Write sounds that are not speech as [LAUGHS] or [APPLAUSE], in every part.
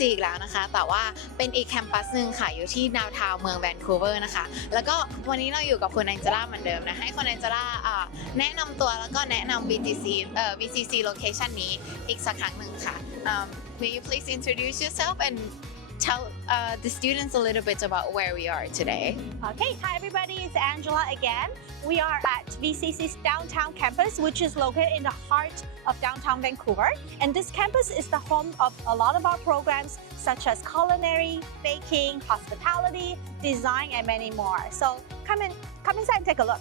จีอีกแล้วนะคะ แต่ว่าเป็นอีกแคมปัสหนึ่งค่ะ อยู่ที่นาวทาวเมืองแวนคูเวอร์นะคะ แล้วก็วันนี้เราอยู่กับคุณแองเจล่าเหมือนเดิมนะ ให้คุณแองเจล่าแนะนำตัวแล้วก็แนะนำ VCC เอ่อ VCC location นี้อีกสักครั้งหนึ่งค่ะ um, May you please introduce yourself and tell uh, the students a little bit about where we are today Okay, hi everybody, it's Angela again. We are at VCC's downtown campus, which is located in the heart of downtown Vancouver. And this campus is the home of a lot of our programs, such as culinary, baking, hospitality, design, and many more. So come in, come inside and take a look.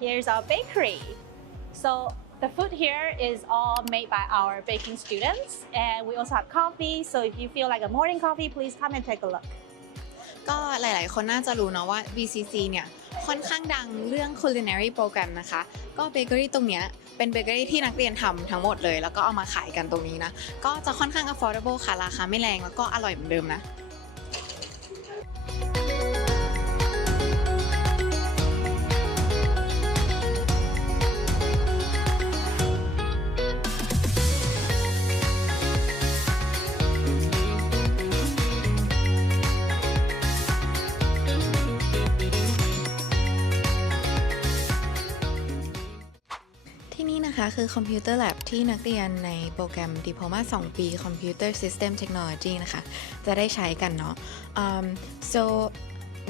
Here's our bakery. So the food here is all made by our baking students, and we also have coffee. So if you feel like a morning coffee, please come and take a look. ก็หลายๆ คนน่าจะรู้เนาะว่า VCC เนี่ยค่อนข้างดังเรื่อง culinary program นะคะ ก็เบเกอรี่ตรงเนี้ยเป็นเบเกอรี่ที่นักเรียนทำทั้งหมดเลย แล้วก็เอามาขายกันตรงนี้นะ ก็จะค่อนข้าง affordable ค่ะ ราคาไม่แรงแล้วก็อร่อยเหมือนเดิมนะ คะคือ Computer Lab ที่นักเรียนในโปรแกรม Diploma 2 ปี Computer System Technology นะคะ จะได้ใช้กันเนาะ um, so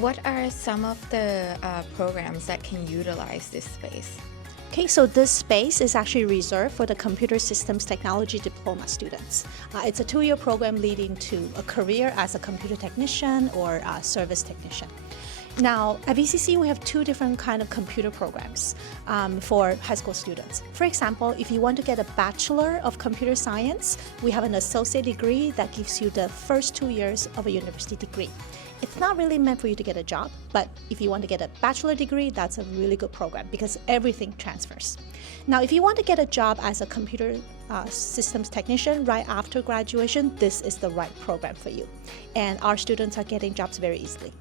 what are some of the uh, programs that can utilize this space Okay, so this space is actually reserved for the Computer Systems Technology Diploma students. Uh, it's a two-year program leading to a career as a computer technician or a service technician. Now, at VCC, we have two different kind of computer programs um, for high school students. For example, if you want to get a Bachelor of Computer Science, we have an associate degree that gives you the first two years of a university degree. It's not really meant for you to get a job, but if you want to get a bachelor degree, that's a really good program because everything transfers. Now, if you want to get a job as a computer uh, systems technician right after graduation, this is the right program for you. And our students are getting jobs very easily.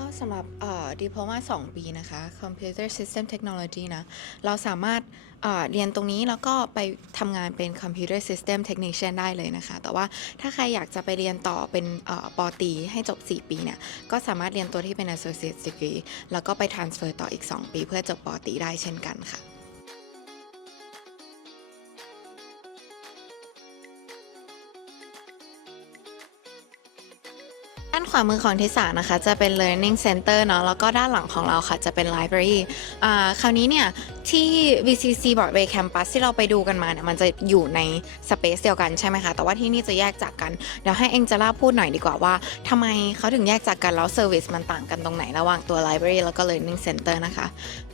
ก็สำหรับเอ่อ Diploma 2ปีนะคะ Computer System Technology นะ เราสามารถเอ่อเรียนตรงนี้แล้วก็ไปทำงานเป็น Computer System Technician ได้เลยนะคะ แต่ว่าถ้าใครอยากจะไปเรียนต่อเป็นเอ่อปอตรีให้จบ 4 ปีเนี่ย ก็สามารถเรียนตัวที่เป็น Associate Degree แล้วก็ไป Transfer ต่ออีก 2 ปีเพื่อจบปอตรีได้เช่นกันค่ะ ด้านขวามือของทิสานะคะ จะเป็น learning center เนาะแล้วก็ด้านหลังของเราค่ะจะเป็น library อ่าคราวนี้เนี่ย ที่ VCC Broadway Campus ที่เราไปดูกันมาเนี่ยมันจะอยู่ใน space เดียวกันใช่ไหมคะ แต่ว่าที่นี่จะแยกจากกัน เดี๋ยวให้เอ็งจะล่าพูดหน่อยดีกว่าว่าทำไมเขาถึงแยกจากกันแล้ว service มันต่างกันตรงไหนระหว่างตัว library แล้วก็ learning center นะคะ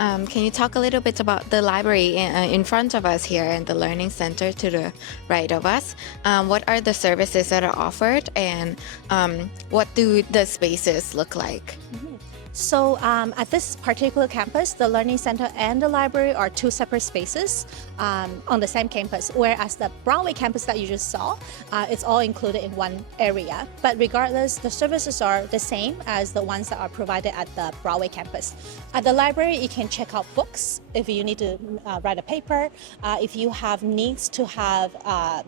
um, Can you talk a little bit about the library in, uh, in front of us here and the learning center to the right of us um, What are the services that are offered and um, what do the spaces look like mm -hmm. So, um, at this particular campus, the Learning Center and the library are two separate spaces um, on the same campus, whereas the Broadway campus that you just saw, uh, it's all included in one area. But regardless, the services are the same as the ones that are provided at the Broadway campus. At the library, you can check out books if you need to uh, write a paper, uh, if you have needs to have uh,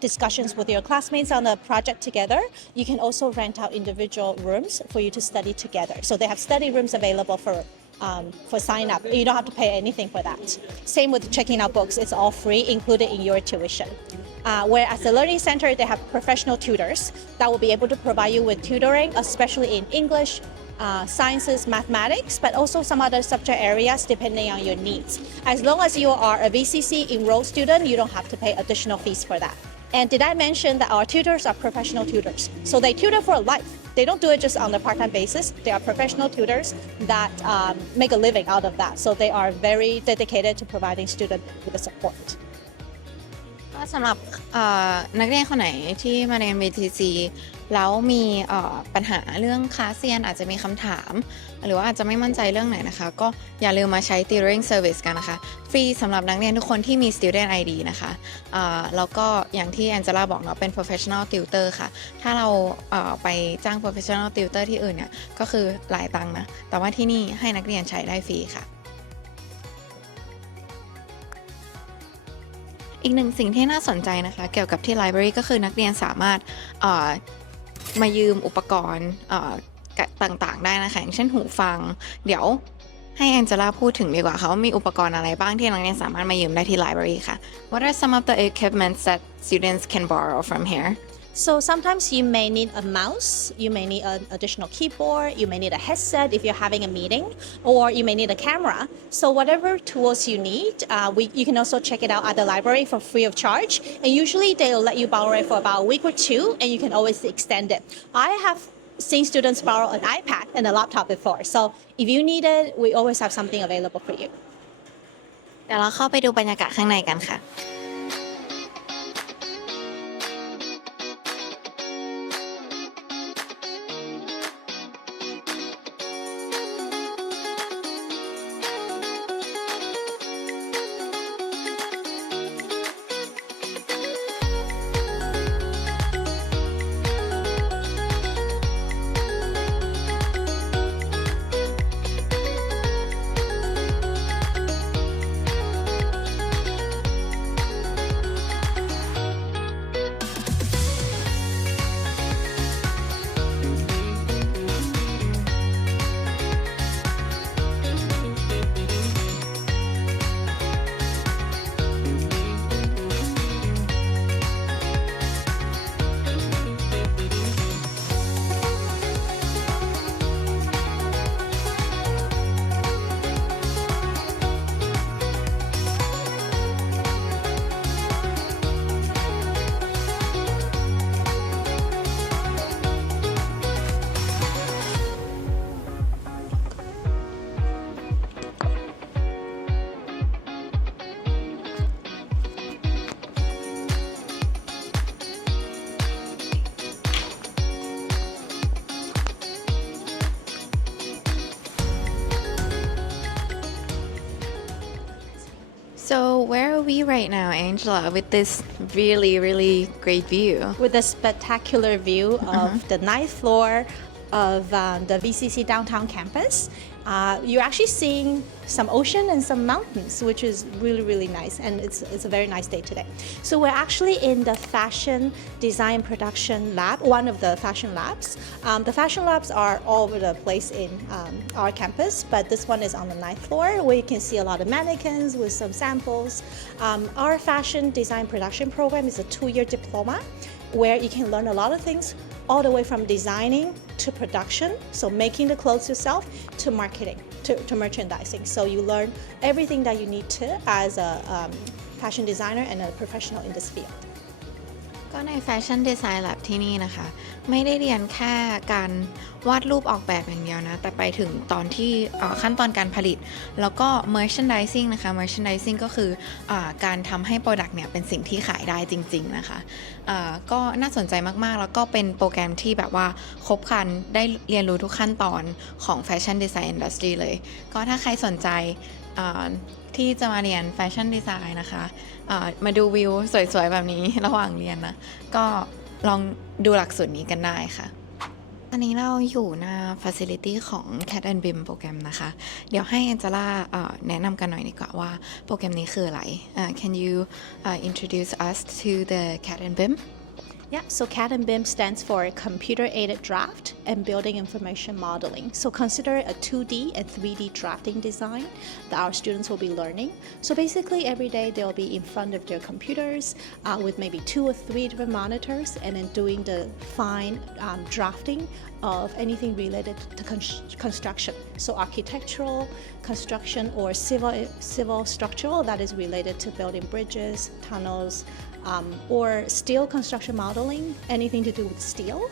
discussions with your classmates on a project together, you can also rent out individual rooms for you to study together. So they have study rooms available for um, for sign up. You don't have to pay anything for that. Same with checking out books; it's all free, included in your tuition. Uh, whereas the learning center, they have professional tutors that will be able to provide you with tutoring, especially in English, uh, sciences, mathematics, but also some other subject areas depending on your needs. As long as you are a VCC enrolled student, you don't have to pay additional fees for that. And did I mention that our tutors are professional tutors? So they tutor for life. They don't do it just on a part-time basis. They are professional tutors that um, make a living out of that. So they are very dedicated to providing students with the support. ก็ สำหรับเอ่อนักเรียนคนไหนที่มาเรียน VTC แล้วมีปัญหาเรื่องคลาสเซียนอาจจะมีคำถาม หรือว่าอาจจะไม่มั่นใจเรื่องไหนนะคะ ก็อย่าลืมมาใช้ Tutoring Service กันนะคะ ฟรีสำหรับนักเรียนทุกคนที่มี Student ID นะคะแล้วก็อย่างที่แองเจล่าบอกเนาะเป็น Professional Tutor ค่ะ ถ้าเราไปจ้าง Professional Tutor ที่อื่นเนี่ยก็คือหลายตังค์นะ แต่ว่าที่นี่ให้นักเรียนใช้ได้ฟรีค่ะอีกหนึ่งสิ่งที่น่าสนใจนะคะ เกี่ยวกับที่ library ก็คือนักเรียนสามารถ มายืมอุปกรณ์ต่างๆ ได้นะคะอย่างเช่นหูฟัง เดี๋ยวให้แองเจล่าพูดถึงดีกว่าค่ะว่ามีอุปกรณ์อะไรบ้างที่นักเรียนสามารถมายืมได้ที่ไลบรารีค่ะ What are some of the equipments that students can borrow from here So sometimes you may need a mouse, you may need an additional keyboard, you may need a headset if you're having a meeting, or you may need a camera. So whatever tools you need, uh, we, you can also check it out at the library for free of charge. And usually they'll let you borrow it for about a week or two, and you can always extend it. I have seen students borrow an iPad and a laptop before. So if you need it, we always have something available for you. เดี๋ยวเราเข้าไปดูบรรยากาศข้างในกันค่ะ we right now, Angela, with this really, really great view? with a spectacular view of uh-huh. the ninth floor of um, the VCC downtown campus. Uh, you're actually seeing some ocean and some mountains, which is really, really nice. And it's, it's a very nice day today. So, we're actually in the fashion design production lab, one of the fashion labs. Um, the fashion labs are all over the place in um, our campus, but this one is on the ninth floor where you can see a lot of mannequins with some samples. Um, our fashion design production program is a two year diploma where you can learn a lot of things all the way from designing to production, so making the clothes yourself, to marketing, to, to merchandising. So you learn everything that you need to as a um, fashion designer and a professional in this field. ก็ในแฟชั่นดีไซน์ lab ที่นี่นะคะ ไม่ได้เรียนแค่การ วาดรูปออกแบบอย่างเดียวนะ แต่ไปถึงตอนที่ขั้นตอนการผลิต แล้วก็ merchandising นะคะ merchandising ก็คืออการทำให้ product เนี่ยเป็นสิ่งที่ขายได้จริง ๆ นะคะอ่าก็น่าสนใจมากๆ แล้วก็เป็นโปรแกรมที่แบบว่าครบครันได้เรียนรู้ทุกขั้นตอนของแฟชั่นดีไซน์อินดัสทรีเลย ก็ถ้าใครสนใจที่จะมาเรียนแฟชั่นดีไซน์นะคะอ่ามาดูวิวสวยๆ แบบนี้ระหว่างเรียนนะ ก็ลองดูหลักสูตรนี้กันได้ค่ะ ตอนนี้เราอยู่หน้า Facility ของ Cat and BIM โปรแกรมนะคะ เดี๋ยวให้แองเจล่าแนะนำกันหน่อยดีกว่าว่าโปรแกรมนี้คืออะไร uh, Can you uh, introduce us to the Cat and BIM Yeah, so CAD and BIM stands for Computer Aided Draft and Building Information Modeling. So consider a 2D and 3D drafting design that our students will be learning. So basically, every day they'll be in front of their computers uh, with maybe two or three different monitors and then doing the fine um, drafting of anything related to con- construction. So architectural, construction, or civil civil structural that is related to building bridges, tunnels, um, or steel construction modeling, anything to do with steel.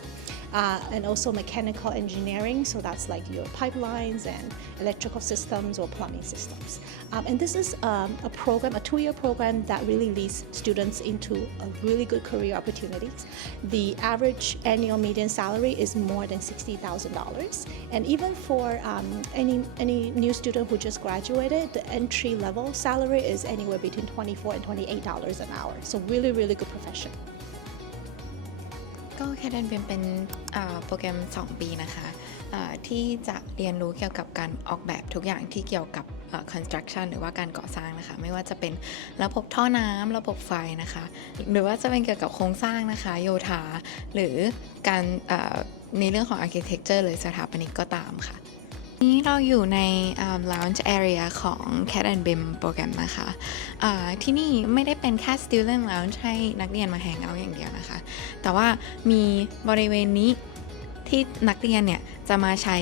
Uh, and also mechanical engineering. So that's like your pipelines and electrical systems or plumbing systems. Um, and this is um, a program, a two-year program that really leads students into a really good career opportunities. The average annual median salary is more than $60,000. And even for um, any, any new student who just graduated, the entry level salary is anywhere between 24 and $28 an hour. So really, really good profession. ก็แคดเดนเป็นเป็นโปรแกรม 2 ปีนะคะที่จะเรียนรู้เกี่ยวกับการออกแบบทุกอย่างที่เกี่ยวกับ construction หรือว่าการก่อสร้างนะคะ ไม่ว่าจะเป็นระบบท่อน้ำระบบไฟนะคะ หรือว่าจะเป็นเกี่ยวกับโครงสร้างนะคะ โยธาหรือการในเรื่องของ architecture หรือสถาปนิกก็ตามค่ะ นี้เราอยู่ใน lounge area ของ Cat and Bim โปรแกรมนะคะอ่าที่นี่ไม่ได้เป็นแค่ student lounge ให้นักเรียนมาแฮงเอาอย่างเดียวนะคะ แต่ว่ามีบริเวณนี้ที่นักเรียนเนี่ย จะมาใช้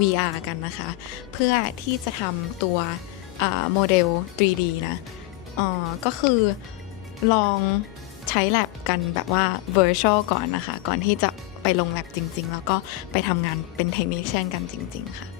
VR กันนะคะ เพื่อที่จะทำตัวโมเดล 3D นะก็คือลองใช้ lab กันแบบว่า virtual ก่อนนะคะ ก่อนที่จะ ไปลง lab จริง ๆ แล้วก็ไปทำงานเป็นเทคนิคเช่นกันจริง ๆ ค่ะ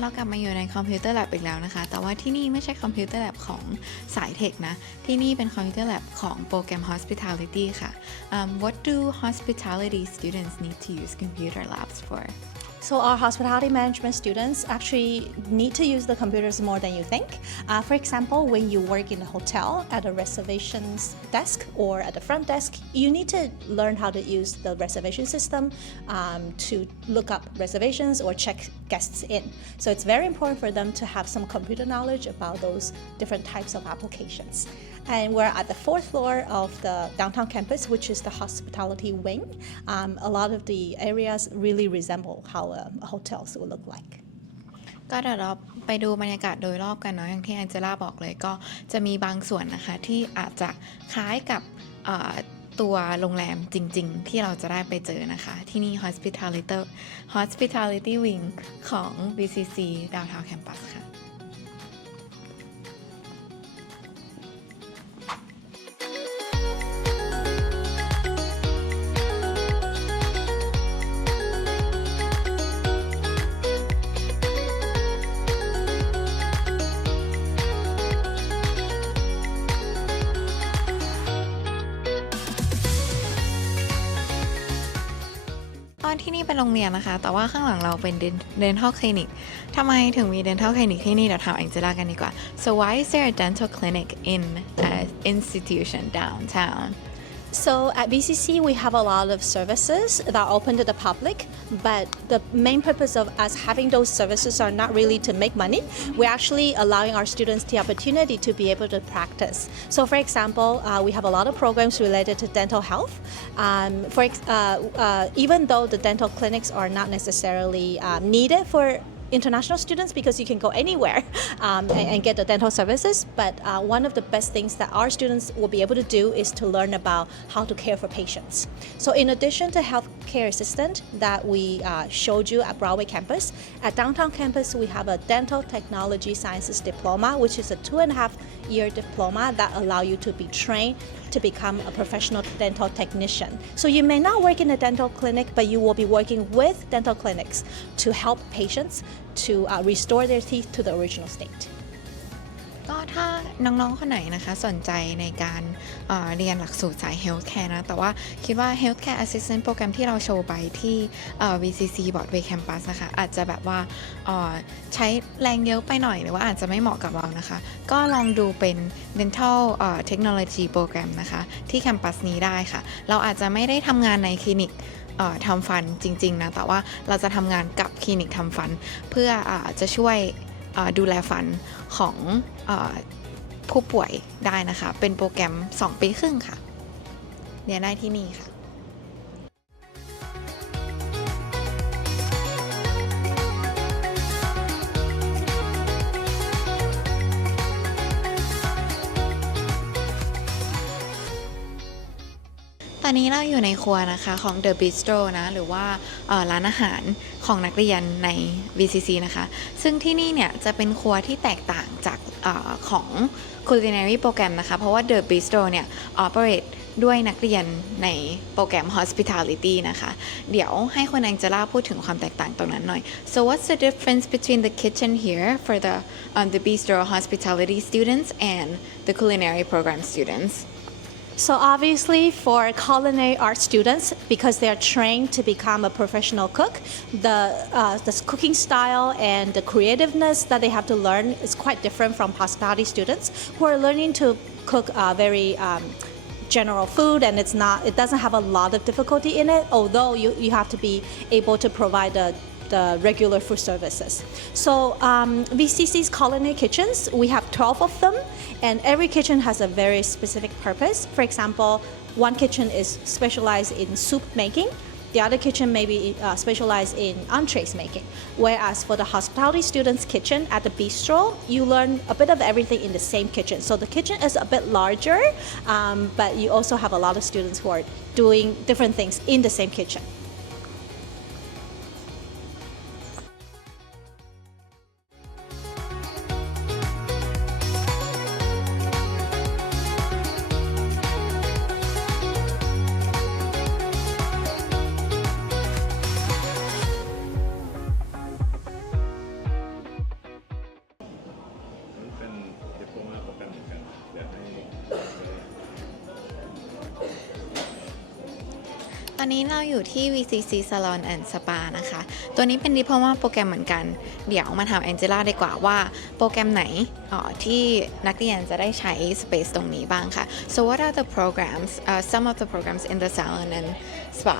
เรากลับมาอยู่ในคอมพิวเตอร์แลบอีกแล้วนะคะ แต่ว่าที่นี่ไม่ใช่คอมพิวเตอร์แลบของสายเทคนะ ที่นี่เป็นคอมพิวเตอร์แลบของโปรแกรม hospitality ค่ะ um, What do hospitality students need to use computer labs for So our hospitality management students actually need to use the computers more than you think. Uh, for example, when you work in a hotel at a reservations desk or at the front desk, you need to learn how to use the reservation system um, to look up reservations or check guests in. So it's very important for them to have some computer knowledge about those different types of applications. And we're at the fourth floor of the downtown campus, which is the hospitality wing. Um, a lot of the areas really resemble how a, a hotels will look like. ก็เดี๋ยวเราไปดูบรรยากาศโดยรอบกันเนาะอย่างที่แองเจล่าบอกเลยก็จะมีบางส่วนนะคะที่อาจจะคล้ายกับเอ่อตัวโรงแรมจริงๆ ที่เราจะได้ไปเจอนะคะ ที่นี่ hospitality hospitality wing ของ BCC Downtown Campus ค่ะ โรงเรียนนะคะ แต่ว่าข้างหลังเราเป็นเดนทัลคลินิกทำไมถึงมีเดนทัลคลินิกที่นี่เราถามแองเจล่ากันดีกว่า so why is there a dental clinic in an institution downtown So at BCC, we have a lot of services that are open to the public, but the main purpose of us having those services are not really to make money. We're actually allowing our students the opportunity to be able to practice. So, for example, uh, we have a lot of programs related to dental health. Um, for uh, uh, even though the dental clinics are not necessarily um, needed for international students because you can go anywhere [LAUGHS] um, and, and get the dental services. But uh, one of the best things that our students will be able to do is to learn about how to care for patients. So, in addition to healthcare assistant that we uh, showed you at Broadway campus, at downtown campus we have a dental technology sciences diploma, which is a two and a half year diploma that allow you to be trained to become a professional dental technician. So you may not work in a dental clinic, but you will be working with dental clinics to help patients to uh, restore their teeth to the original state. ก็ถ้าน้องๆ คนไหนนะคะสนใจในการเอ่อเรียนหลักสูตรสาย Healthcare นะ แต่ว่าคิดว่า Healthcare Assistant โปรแกรมที่เราโชว์ไปที่ VCC Broadway Campus นะคะ อาจจะแบบว่าใช้แรงเยอะไปหน่อยหรือว่าอาจจะไม่เหมาะกับเรานะคะ ก็ลองดูเป็น Dental เอ่อ Technology โปรแกรมนะคะ ที่แคมปัสนี้ได้ค่ะ เราอาจจะไม่ได้ทำงานในคลินิกทำฟันจริง ๆ นะ แต่ว่าเราจะทำงานกับคลินิกทำฟัน เพื่ออจะช่วยดูแลฟันของ ผู้ป่วยได้นะคะ เป็นโปรแกรม 2 ปีครึ่งค่ะเรียนได้ที่นี่ค่ะตอนนี้เราอยู่ในครัวนะคะของ The Bistro นะ หรือว่าร้านอาหารของนักเรียนใน VCC นะคะ ซึ่งที่นี่เนี่ยจะเป็นครัวที่แตกต่างจาก อของ culinary โปรแกรมนะคะ เพราะว่า The Bistro เนี่ย operate ด้วยนักเรียนในโปรแกรม hospitality นะคะ เดี๋ยวให้คุณแองเจล่าพูดถึงความแตกต่างตรงนั้นหน่อย so what's the difference between the kitchen here for the um, the bistro hospitality students and the culinary program students So obviously for culinary art students, because they are trained to become a professional cook, the, uh, the cooking style and the creativeness that they have to learn is quite different from hospitality students who are learning to cook uh, very um, general food and it's not it doesn't have a lot of difficulty in it although you, you have to be able to provide the the regular food services. So um, VCC's culinary kitchens, we have 12 of them, and every kitchen has a very specific purpose. For example, one kitchen is specialized in soup making. The other kitchen may be uh, specialized in entrees making. Whereas for the hospitality students' kitchen at the bistro, you learn a bit of everything in the same kitchen. So the kitchen is a bit larger, um, but you also have a lot of students who are doing different things in the same kitchen. CC Salon and Spa นะคะ ตัวนี้เป็น Diploma โปรแกรมเหมือนกัน เดี๋ยวมาถามแองเจล่าดีกว่าว่าโปรแกรมไหนออที่นักเรียนจะได้ใช้ space ตรงนี้บ้างค่ะ so what are the programs uh, some of the programs in the salon and spa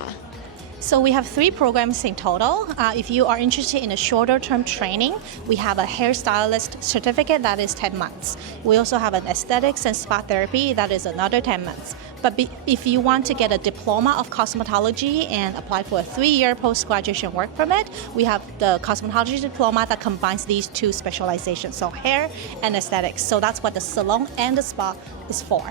So we have three programs in total. Uh, if you are interested in a shorter term training, we have a hairstylist certificate that is 10 months. We also have an aesthetics and spa therapy that is another 10 months. But be, if you want to get a diploma of cosmetology and apply for a three-year post-graduation work permit, we have the cosmetology diploma that combines these two specializations, so hair and aesthetics. So that's what the salon and the spa is for.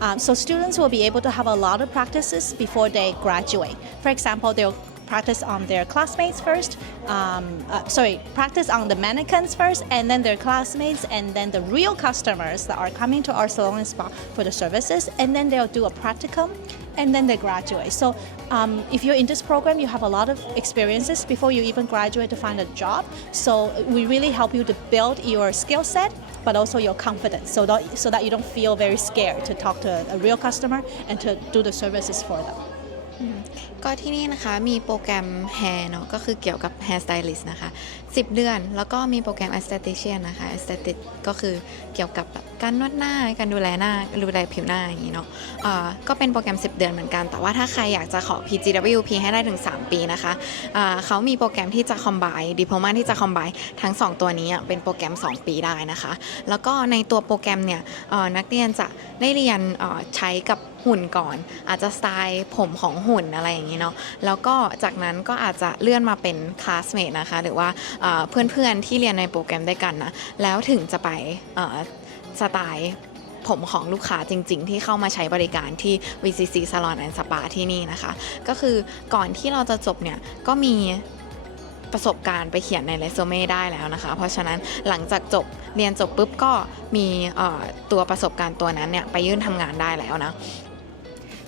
Um, so students will be able to have a lot of practices before they graduate. For example, they'll practice on their classmates first. Um, uh, sorry, practice on the mannequins first, and then their classmates, and then the real customers that are coming to our salon and spa for the services, and then they'll do a practicum, and then they graduate. So um, if you're in this program, you have a lot of experiences before you even graduate to find a job. So we really help you to build your skill set. But also your confidence, so that so that you don't feel very scared to talk to a real customer and to do the services for them. ก็ที่นี่นะคะมีโปรแกรม hair เนาะก็คือเกี่ยวกับ hair stylist นะคะ 10 เดือน แล้วก็มีโปรแกรม esthetician นะคะ aesthetic ก็คือเกี่ยวกับแบบการนวดหน้า การดูแลหน้าดูแลผิวหน้าอย่างนี้เนาะก็เป็นโปรแกรม 10 เดือนเหมือนกัน แต่ว่าถ้าใครอยากจะขอ PGWP ให้ได้ถึง 3 ปีนะคะอ่าเขามีโปรแกรมที่จะ combine diploma ที่จะ combine ทั้ง 2 ตัวนี้เป็นโปรแกรม 2 ปีได้นะคะ แล้วก็ในตัวโปรแกรมเนี่ยนักเรียนจะได้เรียนใช้กับหุ่นก่อน อาจจะสไตล์ผมของหุ่นอะไรอย่างนี้เนาะแล้วก็จากนั้นก็อาจจะเลื่อนมาเป็นคลาสเมทนะคะ หรือว่าเพื่อนๆที่เรียนในโปรแกรมด้วยกันนะแล้วถึงจะไปสไตล์ผมของลูกค้าจริงๆ ที่เข้ามาใช้บริการที่ VCC Salon and Spa ที่นี่นะคะ ก็คือก่อนที่เราจะจบเนี่ย ก็มีประสบการณ์ไปเขียนในเรซูเม่ได้แล้วนะคะ เพราะฉะนั้นหลังจากจบเรียนจบปุ๊บก็มีตัวประสบการณ์ตัวนั้นเนี่ย ไปยื่นทำงานได้แล้วนะ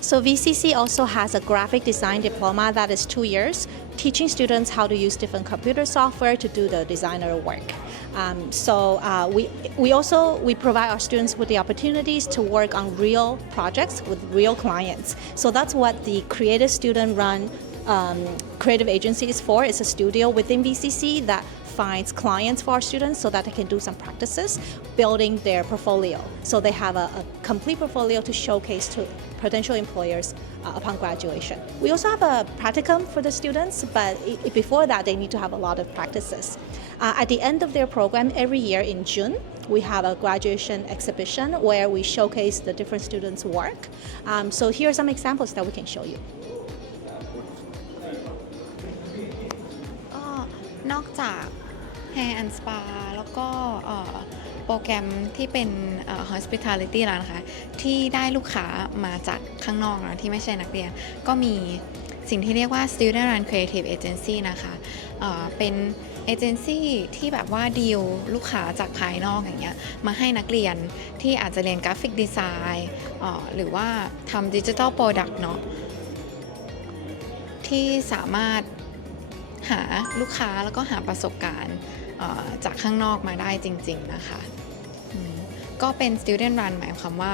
So VCC also has a graphic design diploma that is two years, teaching students how to use different computer software to do the designer work. Um, so uh, we we also we provide our students with the opportunities to work on real projects with real clients. So that's what the creative student run um, creative agency is for. It's a studio within VCC that finds clients for our students so that they can do some practices building their portfolio. So they have a, a complete portfolio to showcase to potential employers uh, upon graduation. We also have a practicum for the students, but i- i- before that, they need to have a lot of practices. Uh, at the end of their program, every year in June, we have a graduation exhibition where we showcase the different students' work. Um, so here are some examples that we can show you. ก็นอกจาก Hair and Spa แล้วก็โปรแกรมที่เป็น hospitality แล้วนะคะที่ได้ลูกค้ามาจากข้างนอกนะที่ไม่ใช่นักเรียน ก็มีสิ่งที่เรียกว่า student run creative agency นะคะเเป็นเอเจนซี่ที่แบบว่าดีลลูกค้าจากภายนอกอย่างเงี้ยมาให้นักเรียนที่อาจจะเรียนกราฟิกดีไซน์หรือว่าทำดิจิทัลโปรดักต์เนาะที่สามารถหาลูกค้าแล้วก็หาประสบการณ์ จากข้างนอกมาได้จริง ๆ นะคะ ก็เป็น student run หมายความว่า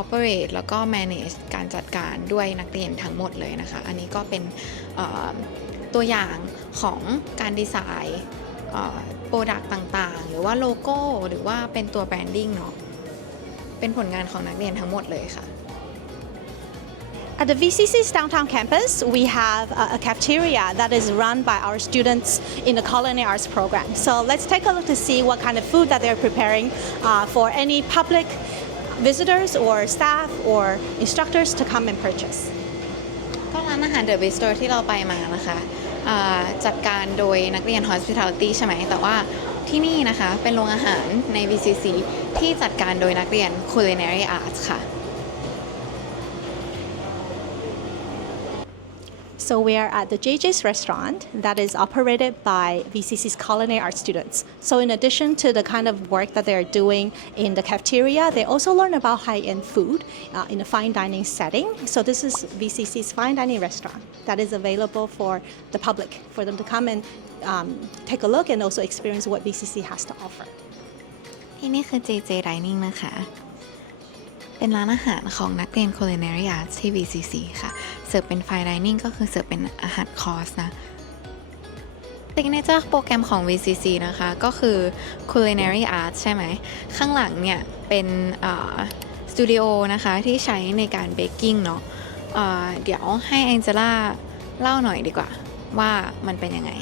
operate แล้วก็ manage การจัดการด้วยนักเรียนทั้งหมดเลยนะคะ อันนี้ก็เป็นตัวอย่างของการดีไซน์โปรดักต์ต่างๆ หรือว่าโลโก้ หรือว่าเป็นตัวแบรนดิ้งเนาะเป็นผลงานของนักเรียนทั้งหมดเลยค่ะ At the VCC's downtown campus, we have a, a cafeteria that is run by our students in the culinary arts program. So let's take a look to see what kind of food that they're preparing uh, for any public visitors or staff or instructors to come and purchase. ก็ร้านอาหารเดอะบิสโตรที่เราไปมานะคะอ่าจัดการโดยนักเรียน Hospitality ใช่ไหม แต่ว่าที่นี่นะคะเป็นโรงอาหารใน VCC ที่จัดการโดยนักเรียน Culinary Arts ค่ะ So we are at the JJ's restaurant that is operated by VCC's culinary arts students. So in addition to the kind of work that they're doing in the cafeteria, they also learn about high-end food uh, in a fine dining setting. So this is VCC's fine dining restaurant that is available for the public, for them to come and um, take a look and also experience what VCC has to offer. ที่นี่คือ JJ Dining นะคะ เป็นร้านอาหารของนักเรียน Culinary Arts ที่ VCC ค่ะ เสิร์ฟเป็น Fine Dining ก็คือเสิร์ฟเป็นอาหารคอร์สนะ Signature โปรแกรมของ VCC นะคะ ก็คือ Culinary Arts ใช่ไหม ข้างหลังเนี่ย เป็นสตูดิโอนะคะ ที่ใช้ในการเบกกิ้งเนาะเอ่อเดี๋ยวให้แองเจล่าเล่าหน่อยดีกว่า ว่ามันเป็นยังไง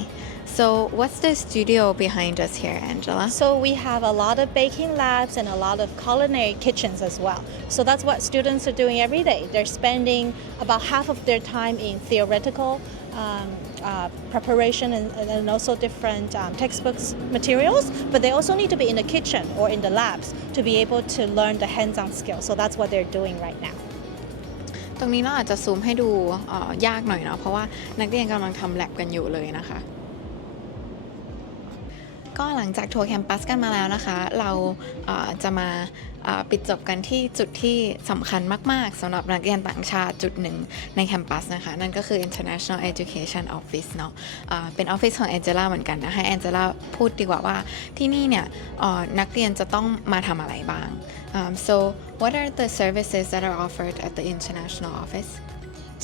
so what's the studio behind us here Angela So we have a lot of baking labs and a lot of culinary kitchens as well. So that's what students are doing every day. They're spending about half of their time in theoretical um, uh, preparation and, and also different um, textbooks materials, but they also need to be in the kitchen or in the labs to be able to learn the hands-on skills. So that's what they're doing right now. ตรงนี้เราอาจจะซูมให้ดูเอ่อยากหน่อยเนาะเพราะว่านักเรียนกำลังทำแลบกันอยู่เลยนะคะ ก็หลังจากทัวร์แคมปัสกันมาแล้วนะคะ เราเจะมาปิดจบกันที่จุดที่สำคัญมาก ๆสำหรับนักเรียนต่างชาติจุดหนึ่งในแคมปัสนะคะ นั่นก็คือ International Education Office เนาะเอ่อเป็นออฟฟิศของแองเจล่าเหมือนกันนะ ให้แองเจล่าพูดดีกว่าว่าที่นี่เนี่ยนักเรียนจะต้องมาทำอะไรบ้าง Um, so what are the services that are offered at the international office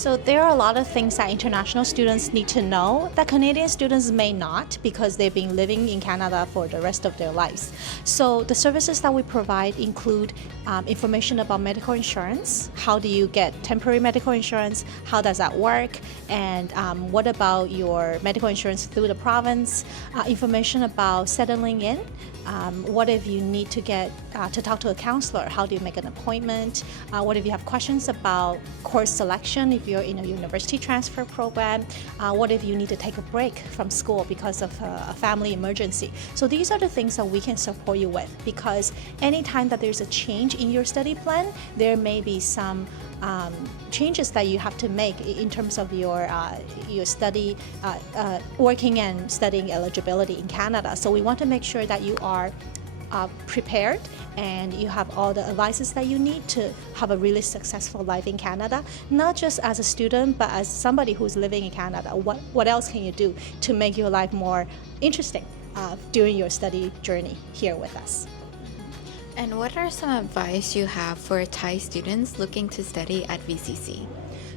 So there are a lot of things that international students need to know that Canadian students may not because they've been living in Canada for the rest of their lives. So the services that we provide include um, information about medical insurance. How do you get temporary medical insurance? How does that work? And um, what about your medical insurance through the province? Uh, information about settling in. Um, what if you need to get uh, to talk to a counselor? How do you make an appointment? Uh, what if you have questions about course selection? If you're in a university transfer program, uh, what if you need to take a break from school because of a, a family emergency? So these are the things that we can support you with because anytime that there's a change in your study plan, there may be some um, changes that you have to make in terms of your uh, your study, uh, uh, working and studying eligibility in Canada. So we want to make sure that you are uh, prepared and you have all the advices that you need to have a really successful life in Canada, not just as a student, but as somebody who's living in Canada. What, what else can you do to make your life more interesting uh, during your study journey here with us? And what are some advice you have for Thai students looking to study at VCC?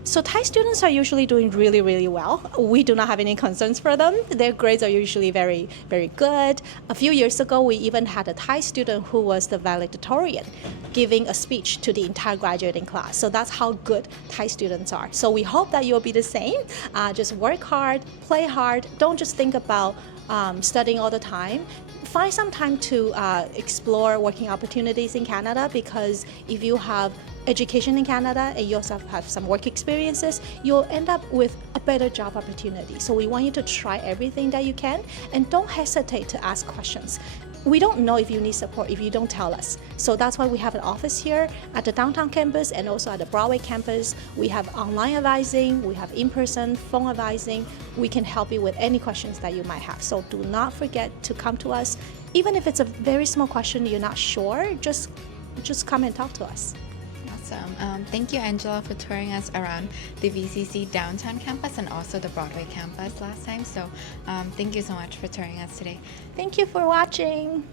So Thai students are usually doing really, really well. We do not have any concerns for them. Their grades are usually very, very good. A few years ago, we even had a Thai student who was the valedictorian giving a speech to the entire graduating class. So that's how good Thai students are. So we hope that you'll be the same. Uh, just work hard, play hard. Don't just think about um, studying all the time find some time to uh, explore working opportunities in Canada because if you have education in Canada and you also have some work experiences, you'll end up with a better job opportunity. So we want you to try everything that you can and don't hesitate to ask questions. we don't know if you need support if you don't tell us. So that's why we have an office here at the downtown campus and also at the Broadway campus. We have online advising, we have in person phone advising. We can help you with any questions that you might have. So do not forget to come to us. Even if it's a very small question you're not sure, just just come and talk to us. Awesome. Um, thank you, Angela, for touring us around the VCC downtown campus and also the Broadway campus last time. So, um, thank you so much for touring us today. Thank you for watching.